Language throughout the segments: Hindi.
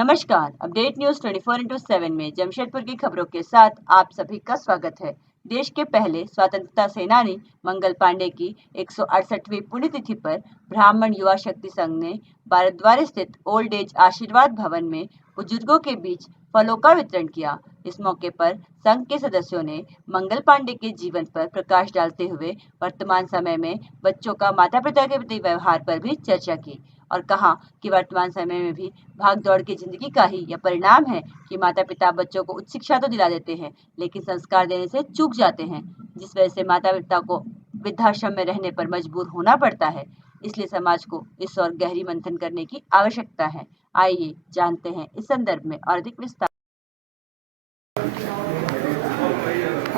नमस्कार, अपडेट न्यूज 24x7 में जमशेदपुर की खबरों के साथ आप सभी का स्वागत है। देश के पहले स्वतंत्रता सेनानी मंगल पांडे की 168वीं पुण्यतिथि पर ब्राह्मण युवा शक्ति संघ ने भारतद्वार स्थित ओल्ड एज आशीर्वाद भवन में बुजुर्गों के बीच फलों का वितरण किया। इस मौके पर संघ के सदस्यों ने मंगल पांडे के जीवन पर प्रकाश डालते हुए वर्तमान समय में बच्चों का माता पिता के प्रति व्यवहार पर भी चर्चा की और कहा कि वर्तमान समय में भी भाग दौड़ की जिंदगी का ही यह परिणाम है कि माता पिता बच्चों को उच्च शिक्षा तो दिला देते हैं, लेकिन संस्कार देने से चूक जाते हैं, जिस वजह से माता पिता को वृद्धाश्रम में रहने पर मजबूर होना पड़ता है। इसलिए समाज को इस ओर गहरी मंथन करने की आवश्यकता है। आइए जानते हैं इस संदर्भ में और अधिक विस्तार।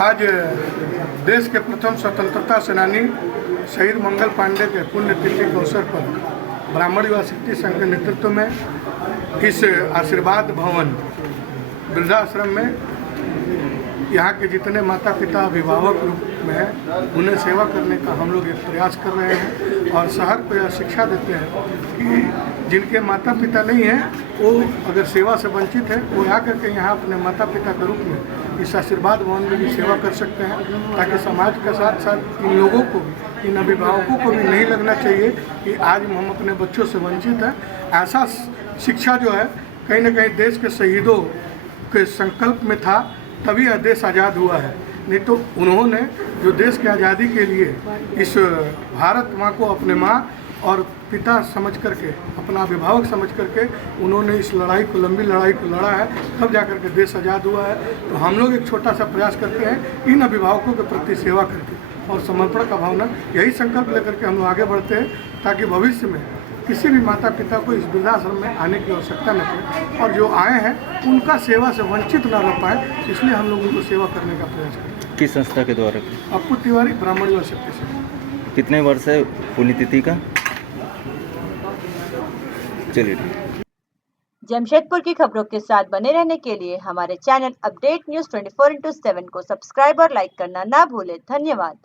आज देश के प्रथम स्वतंत्रता सेनानी शहीद मंगल पांडे के पुण्यतिथि के अवसर पर ब्राह्मण युवा शक्ति संघ के नेतृत्व में इस आशीर्वाद भवन वृद्धाश्रम में यहाँ के जितने माता पिता अभिभावक रूप में हैं उन्हें सेवा करने का हम लोग एक प्रयास कर रहे हैं और शहर को यह शिक्षा देते हैं कि जिनके माता पिता नहीं हैं वो अगर सेवा से वंचित है वो आकर के यहाँ अपने माता पिता के रूप में इस आशीर्वाद भवन में भी सेवा कर सकते हैं, ताकि समाज के साथ साथ इन लोगों को भी, इन अभिभावकों को भी नहीं लगना चाहिए कि आज हम अपने बच्चों से वंचित हैं। ऐसा शिक्षा जो है कहीं ना कहीं देश के शहीदों के संकल्प में था, तभी यह देश आज़ाद हुआ है। नहीं तो उन्होंने जो देश की आज़ादी के लिए इस भारत माँ को अपने माँ और पिता समझ करके, अपना अभिभावक समझ करके उन्होंने इस लड़ाई को, लंबी लड़ाई को लड़ा है, तब जाकर के देश आज़ाद हुआ है। तो हम लोग एक छोटा सा प्रयास करते हैं इन अभिभावकों के प्रति सेवा करके और समर्पण का भावना, यही संकल्प लेकर के हम लोग आगे बढ़ते हैं, ताकि भविष्य में किसी भी माता पिता को इस वृद्धाश्रम में आने की आवश्यकता न पड़े और जो आए हैं उनका सेवा से वंचित न रह पाए, इसलिए हम लोग उनको सेवा करने का प्रयास करते हैं। किस संस्था के द्वारा? अप्पू तिवारी, ब्राह्मण युवा शक्ति संघ। कितने वर्ष है पुण्यतिथि का? चलिए। जमशेदपुर की खबरों के साथ बने रहने के लिए हमारे चैनल अपडेट न्यूज 24x7 को सब्सक्राइब और लाइक करना ना भूलें। धन्यवाद।